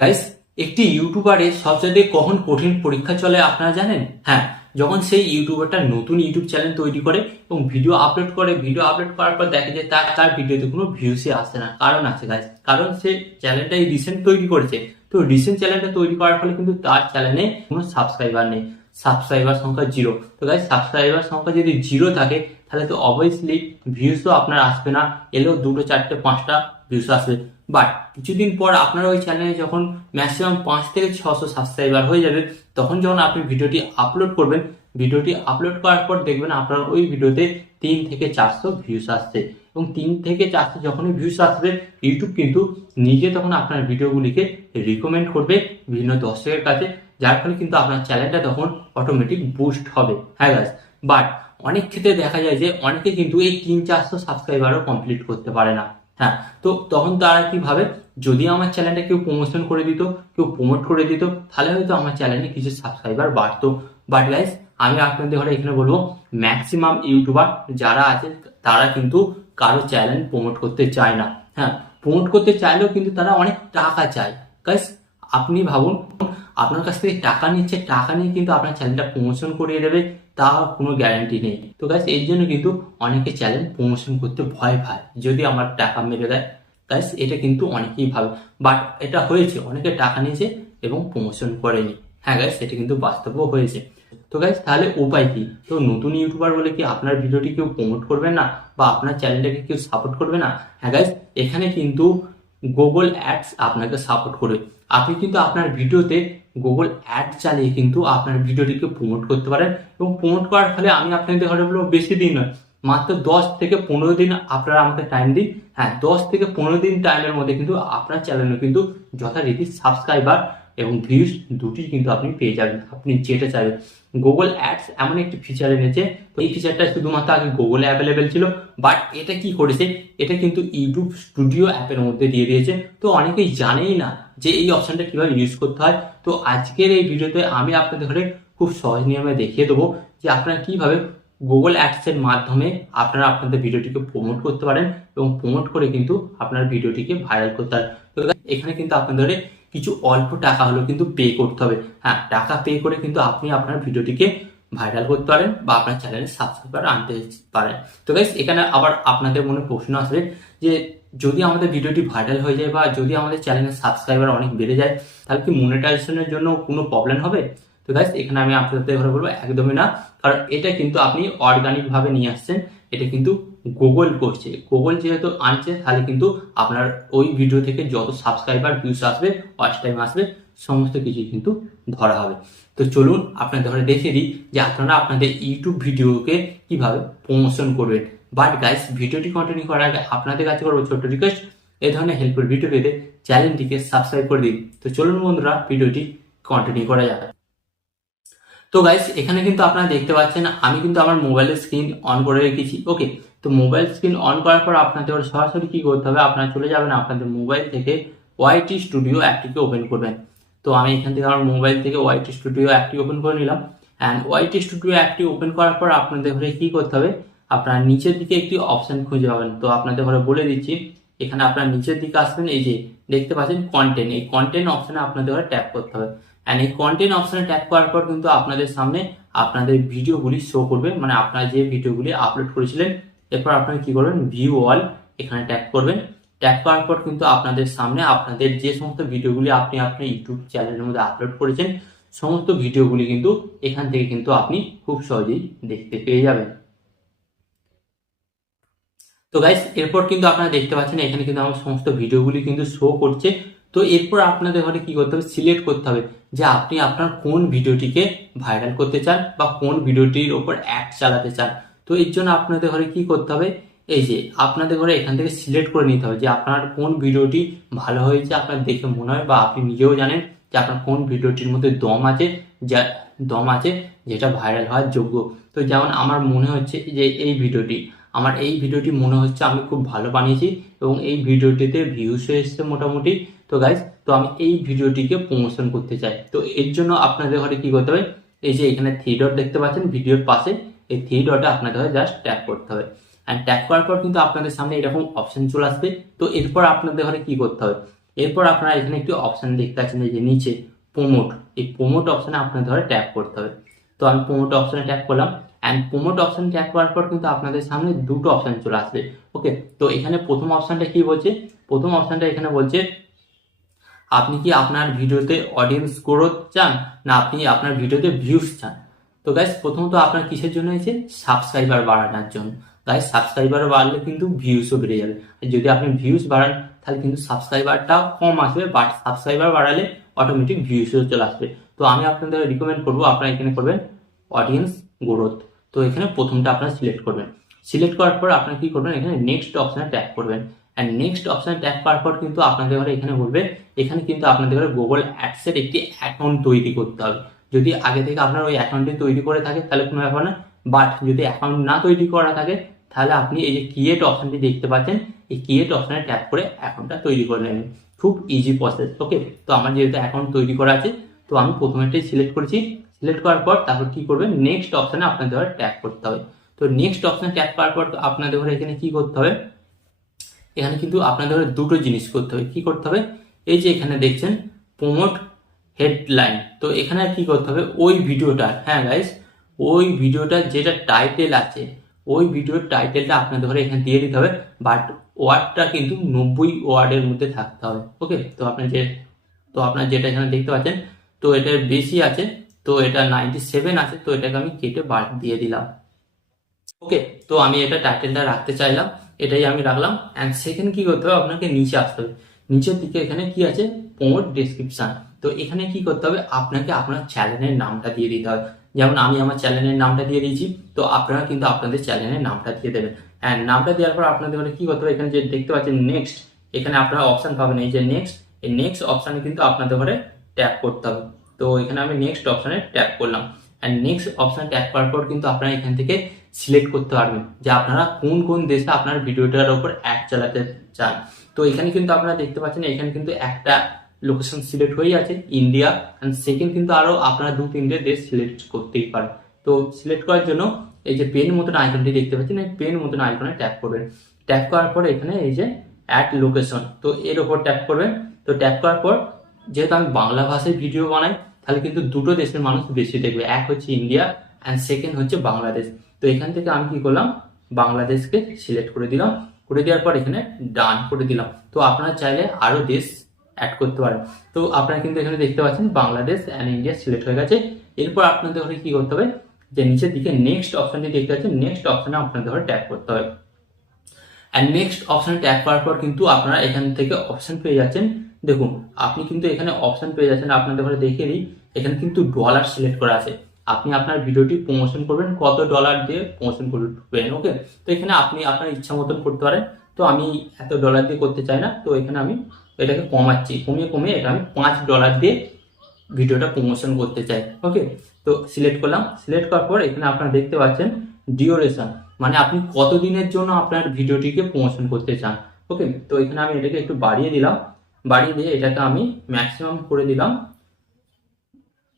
Guys, একটি ইউটিউবারের সবচেয়ে কখন কঠিন পরীক্ষা চলে আপনারা জানেন? হ্যাঁ, যখন সেই ইউটিউবারটা নতুন ইউটিউব চ্যানেল তৈরি করে এবং ভিডিও আপলোড করে, ভিডিও আপলোড করার পর দেখে যে তার ভিডিওতে কোনো ভিউসই আসছে না। কারণ আছে গাইস, কারণ সে চ্যানেলটাই রিসেন্ট তৈরি করেছে। তো রিসেন্ট চ্যানেলটা তৈরি করার ফলে কিন্তু তার চ্যানেলে কোনো সাবস্ক্রাইবার নেই, সাবস্ক্রাইবার সংখ্যা জিরো। তো গাইস, সাবস্ক্রাইবার সংখ্যা যদি জিরো থাকে তাহলে তো অবভিয়াসলি ভিউসও আপনার আসবে না, এলেও দুটো চারটে পাঁচটা ভিউস আসবে। বাট কিছুদিন পর আপনার ওই চ্যানেলে যখন ম্যাক্সিমাম 5 থেকে 600 সাবস্ক্রাইবার হয়ে যাবে, তখন যখন আপনি ভিডিওটি আপলোড করবেন, ভিডিওটি আপলোড করার পর দেখবেন আপনার ওই ভিডিওতে 3 থেকে 400 ভিউস আসছে। এবং 3 থেকে 400 যখনই ভিউস আসবে, ইউটিউব কিন্তু নিজে তখন আপনার ভিডিওগুলিকে রিকমেন্ড করবে বিভিন্ন দর্শকের কাছে, যার ফলে কিন্তু আপনার চ্যানেলটা তখন অটোমেটিক বুস্ট হবে। হ্যাঁ গাইস, বাট অনেক ক্ষেত্রে দেখা যায় যে অনেকে কিন্তু এই 300-400 সাবস্ক্রাইবারও কমপ্লিট করতে পারে না। হ্যাঁ, তো তখন তারা কি ভাবে, যদি আমার চ্যানেলটা কেউ প্রমোশন করে দিত, কেউ প্রমোট করে দিত, তাহলে হয়তো আমার চ্যানেলে কিছু সাবস্ক্রাইবার বাড়তো। বাট গাইস, আমি আপনাদের ঘরে এখানে বলবো, ম্যাক্সিমাম ইউটিউবার যারা আছে তারা কিন্তু কারো চ্যানেল প্রমোট করতে চায় না। হ্যাঁ, প্রমোট করতে চাইলেও কিন্তু তারা অনেক টাকা চায়। গাইস, আপনি ভাবুন, আপনার কাছ থেকে টাকা নিচ্ছে, টাকা নিয়ে কিন্তু আপনার চ্যানেলটা প্রমোশন করিয়ে দেবে, তা কোনো গ্যারান্টি নেই। তো গাইস, এই জন্য কিন্তু অনেকে চ্যানেল প্রমোশন করতে ভয় পায়, যদি আমার টাকা মেরে দেয়। গাইস, এটা কিন্তু অনেকেই ভাবে, বাট এটা হয়েছে, অনেকে টাকা নিয়েছে এবং প্রমোশন করেনি। হ্যাঁ গাইস, এটা কিন্তু বাস্তবও হয়েছে। তো গাইস, তাহলে উপায় কি? তো নতুন ইউটিউবার বলে কি আপনার ভিডিওটি কেউ প্রমোট করবে না বা আপনার চ্যানেলটাকে কেউ সাপোর্ট করবে না? হ্যাঁ গাইস, এখানে কিন্তু গুগল অ্যাডস আপনাকে সাপোর্ট করবে। আপনি কিন্তু আপনার ভিডিওতে গুগল অ্যাড চালিয়ে কিন্তু আপনার ভিডিওটিকে প্রমোট করতে পারেন, এবং প্রমোট করার ফলে আমি আপনাদের ঘরে বলবো, বেশি দিন নয়, মাত্র 10 থেকে 15 দিন আপনারা আমাকে টাইম দিন। হ্যাঁ, 10 থেকে 15 দিন টাইমের মধ্যে কিন্তু আপনার চ্যানেলে কিন্তু যথারীতি সাবস্ক্রাইবার এবং ভিউজ দুটি কিন্তু আপনি পেয়ে যাবেন, আপনি যেটা চাইবেন। গুগল অ্যাডস এমন একটি ফিচার এনেছে, তো এই ফিচারটা শুধুমাত্র আগে গুগলে অ্যাভেলেবেল ছিল, বাট এটা কি করেছে, এটা কিন্তু ইউটিউব স্টুডিও অ্যাপের মধ্যে দিয়ে দিয়েছে। তো অনেকেই জানেই না যে এই অপশনটা কিভাবে ইউজ করতে হয়। তো আজকের এই ভিডিওতে আমি আপনাদের ঘরে খুব সহজ নিয়মে দেখিয়ে দেবো যে আপনারা কিভাবে গুগল অ্যাডসের মাধ্যমে আপনারা আপনাদের ভিডিওটিকে প্রমোট করতে পারেন এবং প্রমোট করে কিন্তু আপনার ভিডিওটিকে ভাইরাল করতে পারেন। তো এখানে কিন্তু আপনাদের কিছু অল্প টাকা হলেও কিন্তু পে করতে হবে। হ্যাঁ, টাকা পে করে কিন্তু আপনি আপনার ভিডিওটিকে ভাইরাল করতে পারেন বা আপনার চ্যানেলে সাবস্ক্রাইবার আনতে পারেন। তো গাইস, এখানে আবার আপনাদের মনে প্রশ্ন আসবে যে যদি আমাদের ভিডিওটি ভাইরাল হয়ে যায় বা যদি আমাদের চ্যানেলের সাবস্ক্রাইবার অনেক বেড়ে যায়, তাহলে কি মনিটাইজেশনের জন্য কোনো প্রবলেম হবে? তো গাইস, এখানে আমি আপনাদের ঘরে বলবো, একদমই না। কারণ এটা কিন্তু আপনি অর্গানিক ভাবে নিয়ে আসছেন, এটা কিন্তু গুগল করছে। গুগল যেহেতু আনছে, তাহলে কিন্তু আপনার ওই ভিডিও থেকে যত সাবস্ক্রাইবার ভিউস আসবে, ওয়াচ টাইম আসবে, সমস্ত কিছু কিন্তু ধরা হবে। তো চলুন আপনাদের ঘরে দেখিয়ে দিই যে আপনারা আপনাদের ইউটিউব ভিডিওকে কিভাবে প্রমোশন করবেন। বাট গাইস, ভিডিওটি কন্টিনিউ করার আগে আপনাদের কাছে করবো ছোট্ট রিকোয়েস্ট, এই ধরনের হেল্পফুল ভিডিও পেতে চ্যানেলটিকে সাবস্ক্রাইব করে দিন। তো চলুন বন্ধুরা, ভিডিওটি কন্টিনিউ করা যাবে। তো গাইস, এখানে কিন্তু আপনারা দেখতে পাচ্ছেন আমি কিন্তু আমার মোবাইলের স্ক্রিন অন করে রেখেছি। ওকে, তো মোবাইল স্ক্রিন অন করার পর আপনাদের সরাসরি কি করতে হবে, আপনারা চলে যাবেন আপনাদের মোবাইল থেকে ওয়াইটি স্টুডিও অ্যাপটিকে ওপেন করবেন। তো আমি এখান থেকে আমার মোবাইল থেকে ওয়াইটি স্টুডিও অ্যাপটি ওপেন করে নিলাম। অ্যান্ড ওয়াইটি স্টুডিও অ্যাপটি ওপেন করার পর আপনাদের ঘরে কি করতে হবে, আপনার নিচের দিকে একটি অপশন খুঁজে পাবেন। তো আপনাদের ঘরে বলে দিচ্ছি, এখানে আপনার নিচের দিকে আসবেন, এই যে দেখতে পাচ্ছেন কন্টেন্ট, এই কন্টেন্ট অপশনে আপনাদের ঘরে ট্যাপ করতে হবে। অ্যান্ড এই কন্টেন্ট অপশনে ট্যাপ করার পর কিন্তু আপনাদের সামনে আপনাদের ভিডিওগুলি শো করবে, মানে আপনারা যে ভিডিওগুলি আপলোড করেছিলেন। এরপর আপনারা কি করবেন, ভিউ অল এখানে ট্যাপ করবেন। ট্যাপ করার পর কিন্তু আপনাদের সামনে আপনাদের যে সমস্ত ভিডিওগুলি আপনি আপনার ইউটিউব চ্যানেলের মধ্যে আপলোড করেছেন, সমস্ত ভিডিওগুলি কিন্তু এখান থেকে কিন্তু আপনি খুব সহজেই দেখতে পেয়ে যাবেন। তো গাইস, এরপর কিন্তু আপনারা দেখতে পাচ্ছেন এখানে কিন্তু আমার সমস্ত ভিডিওগুলি কিন্তু শো করছে। তো এরপর আপনাদের ঘরে কি করতে হবে, সিলেক্ট করতে হবে যে আপনি আপনার কোন ভিডিওটিকে ভাইরাল করতে চান বা কোন ভিডিওটির ওপর অ্যাড চালাতে চান। তো এর জন্য আপনাদের ঘরে কি করতে হবে, এই যে আপনাদের ঘরে এখান থেকে সিলেক্ট করে নিতে হবে যে আপনার কোন ভিডিওটি ভালো হয়েছে, আপনার দেখে মনে হয় বা আপনি নিজেও জানেন যে আপনার কোন ভিডিওটির মধ্যে দম আছে যেটা ভাইরাল হওয়ার যোগ্য। তো যেমন আমার মনে হচ্ছে যে এই ভিডিওটি মনে হচ্ছে আমি খুব ভালো বানিয়েছি এবং এই ভিডিওটিতে ভিউস এসেছে মোটামুটি। তো গাইজ, তো আমি এই ভিডিওটিকে প্রমোশন করতে চাই। তো এর জন্য আপনাদের ঘরে কি করতে হবে, এই যে এখানে 3 ডট দেখতে পাচ্ছেন ভিডিওর পাশে, এই 3 ডটে আপনাদের ঘরে জাস্ট ট্যাপ করতে হবে। অ্যান্ড ট্যাপ করার পর কিন্তু আপনাদের সামনে এরকম অপশন চলে আসবে। তো এরপর আপনাদের ঘরে কি করতে হবে, এরপর আপনারা এখানে একটি অপশান দেখতে পাচ্ছেন যে নিচে প্রোমোট, এই প্রোমোট অপশানে আপনাদের ধরে ট্যাপ করতে হবে। তো আমি প্রোমোট অপশানে ট্যাপ করলাম, অ্যান্ড প্রোমোট অপশানে ট্যাপ করার পর কিন্তু আপনাদের সামনে দুটো অপশান চলে আসবে। ওকে, তো এখানে প্রথম অপশানটা কি বলছে, প্রথম অপশানটা এখানে বলছে আপনি কি আপনার ভিডিওতে অডিয়েন্স গ্রোথ চান, না আপনি আপনার ভিডিওতে ভিউজ চান। তো গাইস প্রথমত আপনার কিসের জন্য হয়েছে, সাবস্ক্রাইবার বাড়ানোর জন্য। গাইস সাবস্ক্রাইবার বাড়লে কিন্তু ভিউজও বেড়ে যাবে, আর যদি আপনি ভিউজ বাড়ান তাহলে কিন্তু সাবস্ক্রাইবারটা কম আসবে, বাট সাবস্ক্রাইবার বাড়ালে অটোমেটিক ভিউজও চলে আসবে। তো আমি আপনাদের রিকমেন্ড করবো আপনারা এখানে করবেন অডিয়েন্স গ্রোথ। তো এখানে প্রথমটা আপনারা সিলেক্ট করবেন, সিলেক্ট করার পর আপনারা কি করবেন, এখানে নেক্সট অপশানে ট্যাপ করবেন, অ্যান্ড নেক্সট অপশানে ট্যাপ করার পর কিন্তু আপনাদের ঘরে এখানে বলবে এখানে কিন্তু আপনাদের ঘরে গুগল অ্যাডসের একটি অ্যাকাউন্ট তৈরি করতে হবে। যদি আগে থেকে আপনার ওই অ্যাকাউন্টটি তৈরি করে থাকে তাহলে কোনো ব্যাপার না, বাট যদি অ্যাকাউন্ট না তৈরি করা থাকে তাহলে আপনি এই যে ক্রিয়েট অপশানটি দেখতে পাচ্ছেন, এই ক্রিয়েট অপশানে ট্যাপ করে অ্যাকাউন্টটা তৈরি করে নেবেন। খুব ইজি প্রসেস। ওকে, তো আমার যেহেতু অ্যাকাউন্ট তৈরি করা আছে তো আমি প্রথমেটাই সিলেক্ট করেছি, সিলেক্ট করার পর তারপর কি করবেন, নেক্সট অপশানে আপনাদের ঘরে ট্যাপ করতে হবে। তো নেক্সট অপশানে ট্যাপ করার পর আপনাদের ঘরে এখানে কি করতে হবে, এখানে কিন্তু আপনাদের দুটো জিনিস করতে হবে। কি করতে হবে, এই যে এখানে দেখছেন প্রোমোট হেডলাইন, তো এখানে কি করতে হবে, ওই ভিডিওটা, হ্যাঁ গাইস, ওই ভিডিওটার যেটা টাইটেল আছে ওই ভিডিওর টাইটেলটা আপনাদের ঘরে এখানে দিয়ে দিতে হবে, বাট ওয়ার্ডটা কিন্তু 90 ওয়ার্ডের মধ্যে থাকতে হবে। ওকে, তো আপনার যেটা এখানে দেখতে পাচ্ছেন তো এটার বেশি আছে, তো এটা 97 আছে, তো এটাকে আমি কেটে বাদ দিয়ে দিলাম। ওকে, তো আমি এটা টাইটেলটা রাখতে চাইলাম, এটাই আমি রাখলাম। অ্যান্ড সেকেন্ড কি করতে হবে, আপনাকে নিচে আসতে হবে, নিচের দিকে এখানে কি আছে প্রোমোট ডেসক্রিপশন। তো এখানে কি করতে হবে, আপনাকে আপনার চ্যানেলের নামটা দিয়ে দিতে হবে। যেমন আমি আমার চ্যানেলের নামটা দিয়ে দিয়েছি, তো আপনারা কিন্তু আপনাদের চ্যানেলের নামটা দিয়ে দেবেন। অ্যান্ড নামটা দেওয়ার পর আপনাদের কি করতে হবে, এখানে যে দেখতে পাচ্ছেন নেক্সট, এখানে আপনারা অপশন পাবেন এই যে নেক্সট, এই নেক্সট অপশানে কিন্তু আপনাদের ঘরে ট্যাপ করতে হবে। তো এখানে আমি নেক্সট অপশানে ট্যাপ করলাম, অ্যান্ড নেক্সট অপশানে ট্যাপ করার পর কিন্তু আপনারা এখান থেকে সিলেক্ট করতে পারবেন যে আপনারা কোন কোন দেশে আপনার ভিডিওটার উপর অ্যাড চালাতে চান। তো এখানে কিন্তু আপনারা দেখতে পাচ্ছেন এখানে কিন্তু একটা লোকেশন সিলেক্ট হয়ে আছে ইন্ডিয়া, অ্যান্ড সেকেন্ড কিন্তু আরো আপনারা 2-3টে দেশ সিলেক্ট করতেই পারেন। তো সিলেক্ট করার জন্য এই যে পেন মতন আইকনটি দেখতে পাচ্ছেন, এই পেন মতন আইকনে ট্যাপ করবেন। ট্যাপ করার পর এখানে এই যে অ্যাড লোকেশন, তো এর উপর ট্যাপ করবেন। তো ট্যাপ করার পর যেহেতু আমি বাংলা ভাষায় ভিডিও বানাই তাহলে কিন্তু দুটো দেশের মানুষ বেশি দেখবে, এক হচ্ছে ইন্ডিয়া অ্যান্ড সেকেন্ড হচ্ছে বাংলাদেশ। তো এখান থেকে আমি কি করলাম, বাংলাদেশকে সিলেক্ট করে দিলাম, করে দেওয়ার পর এখানে ডান করে দিলাম। তো আপনারা চাইলে আরো দেশ অ্যাড করতে পারেন। তো আপনারা কিন্তু এখানে দেখতে পাচ্ছেন বাংলাদেশ অ্যান্ড ইন্ডিয়া সিলেক্ট হয়ে গেছে। এরপর আপনাদের ঘরে কি করতে হবে, যে নিচের দিকে নেক্সট অপশনটি দেখতে পাচ্ছেন, নেক্সট অপশনে আপনাদের ঘরে ট্যাপ করতে হবে। অ্যান্ড নেক্সট অপশনে ট্যাপ করার পর কিন্তু আপনারা এখান থেকে অপশন পেয়ে যাচ্ছেন। দেখুন আপনি কিন্তু এখানে অপশন পেয়ে যাচ্ছেন, আপনাদের ঘরে দেখিয়ে দিই, এখানে কিন্তু ডলার সিলেক্ট করা আছে। আপনি আপনার ভিডিওটি প্রমোশন করবেন কত ডলার দিয়ে প্রমোশন করবেন। ওকে, তো এখানে আপনি আপনার ইচ্ছা মতন করতে পারেন। তো আমি এত ডলার দিয়ে করতে চাই না, তো এখানে আমি এটাকে কমাচ্ছি, কমিয়ে এটা আমি $5 দিয়ে ভিডিওটা প্রমোশন করতে চাই। ওকে, তো সিলেক্ট করলাম, সিলেক্ট করার পর এখানে আপনারা দেখতে পাচ্ছেন ডিউরেশন, মানে আপনি কতদিনের জন্য আপনার ভিডিওটিকে প্রমোশন করতে চান। ওকে, তো এখানে আমি এটাকে একটু বাড়িয়ে দিলাম, বাড়িয়ে দিয়ে এটাকে আমি ম্যাক্সিমাম করে দিলাম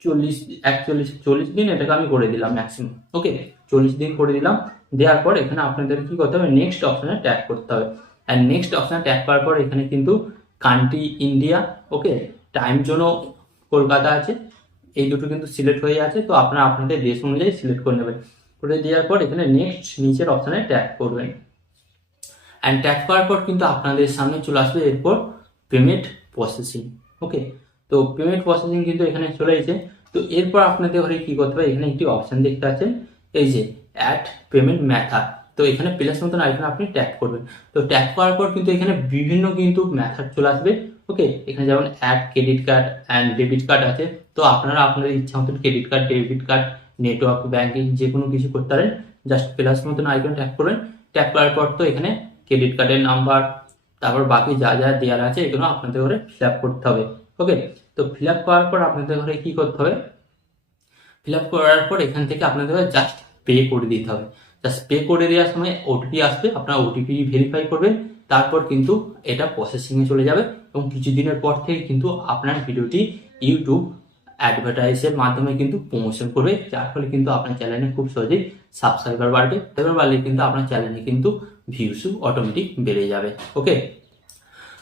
40 দিন, এটাকে আমি করে দিলাম ম্যাক্সিমাম। ওকে, 40 দিন করে দিলাম। দেওয়ার পর এখানে আপনাদের কি করতে হবে, নেক্সট অপশনে ট্যাপ করতে হবে। অ্যান্ড নেক্সট অপশনে ট্যাপ করার পর এখানে কিন্তু কান্ট্রি ইন্ডিয়া, ওকে, টাইম জোনও কলকাতা আছে, এই দুটো কিন্তু সিলেক্ট হয়ে আছে। তো আপনারা আপনাদের দেশ অনুযায়ী সিলেক্ট করে নেবেন। করে দেওয়ার পর এখানে নেক্সট নিচের অপশনে ট্যাপ করবেন। অ্যান্ড ট্যাপ করার পর কিন্তু আপনাদের সামনে চলে আসবে এরপর পেমেন্ট প্রসেসিং। ওকে, তো পেমেন্ট প্রসেসিং কিন্তু এখানে চলে এসেছে। তো এরপর আপনাদের ঘরে কি করতে হবে, এখানে একটি অপশন দেখতে পাচ্ছেন এই যে অ্যাড পেমেন্ট মেথড। তো এখানে প্লাস মতন আইকনে আপনি ট্যাপ করবেন। তো ট্যাপ করার পর কিন্তু এখানে বিভিন্ন কিন্তু মেথড চলে আসবে। ওকে, এখানে যেমন add credit card and debit card আছে। তো আপনারা আপনাদের ইচ্ছা মতন credit card, debit card, network banking যে কোনো কিছু করতে পারেন। জাস্ট প্লাস মতন আইকন ট্যাপ করবেন। ট্যাপ করার পর তো এখানে ক্রেডিট কার্ডের নাম্বার, তারপর বাকি যা যা দেওয়ার আছে এগুলো আপনাদের ঘরে ফিল আপ করতে হবে। ওকে, তো ফিল আপ করার পর আপনাদের ঘরে কি করতে হবে, ফিল আপ করার পর এখান থেকে আপনাদের জাস্ট পে করে দিতে হবে। জাস্ট পে করে দেওয়ার সময় ওটিপি আসবে, আপনারা ওটিপি ভেরিফাই করবেন, তারপর কিন্তু এটা প্রসেসিংয়ে চলে যাবে এবং কিছুদিনের পর থেকে কিন্তু আপনার ভিডিওটি ইউটিউব অ্যাডভার্টাইজের মাধ্যমে কিন্তু প্রমোশন করবে, যার ফলে কিন্তু আপনার চ্যানেলে খুব সহজেই সাবস্ক্রাইবার বাড়বে, এবার বাড়লে কিন্তু আপনার চ্যানেলে কিন্তু ভিউসও অটোমেটিক বেড়ে যাবে। ওকে,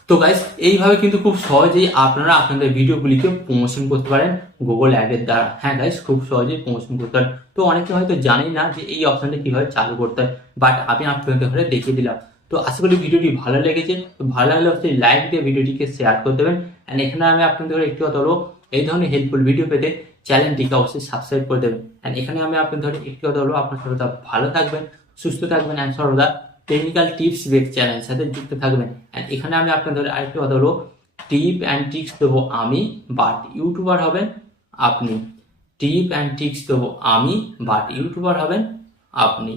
তো গাইস এইভাবে কিন্তু খুব সহজেই আপনারা আপনাদের ভিডিওগুলিকে প্রমোশন করতে পারেন গুগল অ্যাডের দ্বারা। হ্যাঁ গাইস, খুব সহজেই প্রমোশন করতে পারেন। তো অনেকে হয়তো জানেই না যে এই অপশনটা কিভাবে চালু করতে হয়, বাট আমি আপনাদের ঘরে দেখিয়ে দিলাম। তো আশা করি ভিডিওটি ভালো লেগেছে। তো ভালো লাগলে অবশ্যই লাইক দিয়ে ভিডিওটিকে শেয়ার করে দেবেন। অ্যান্ড এখানে আমি আপনাদের ঘরে একটু কথা বলবো, এই ধরনের হেল্পফুল ভিডিও পেতে চ্যানেলটিকে অবশ্যই সাবস্ক্রাইব করে দেবেন। অ্যান্ড এখানে আমি আপনাদের ধরে একটু কথা বলবো, আপনার সর্বদা ভালো থাকবেন, সুস্থ থাকবেন, অ্যান্ড সর্বদা টেকনিক্যাল টিপস বেক চ্যানেলের সাথে যুক্ত থাকবেন। অ্যান্ড এখানে আমি আপনাদের আরেকটি কথা বলবো, টিপ অ্যান্ড ট্রিক্স দেবো আমি, বাট ইউটিউবার হবেন আপনি। টিপ অ্যান্ড ট্রিক্স দেবো আমি, বাট ইউটিউবার হবেন আপনি।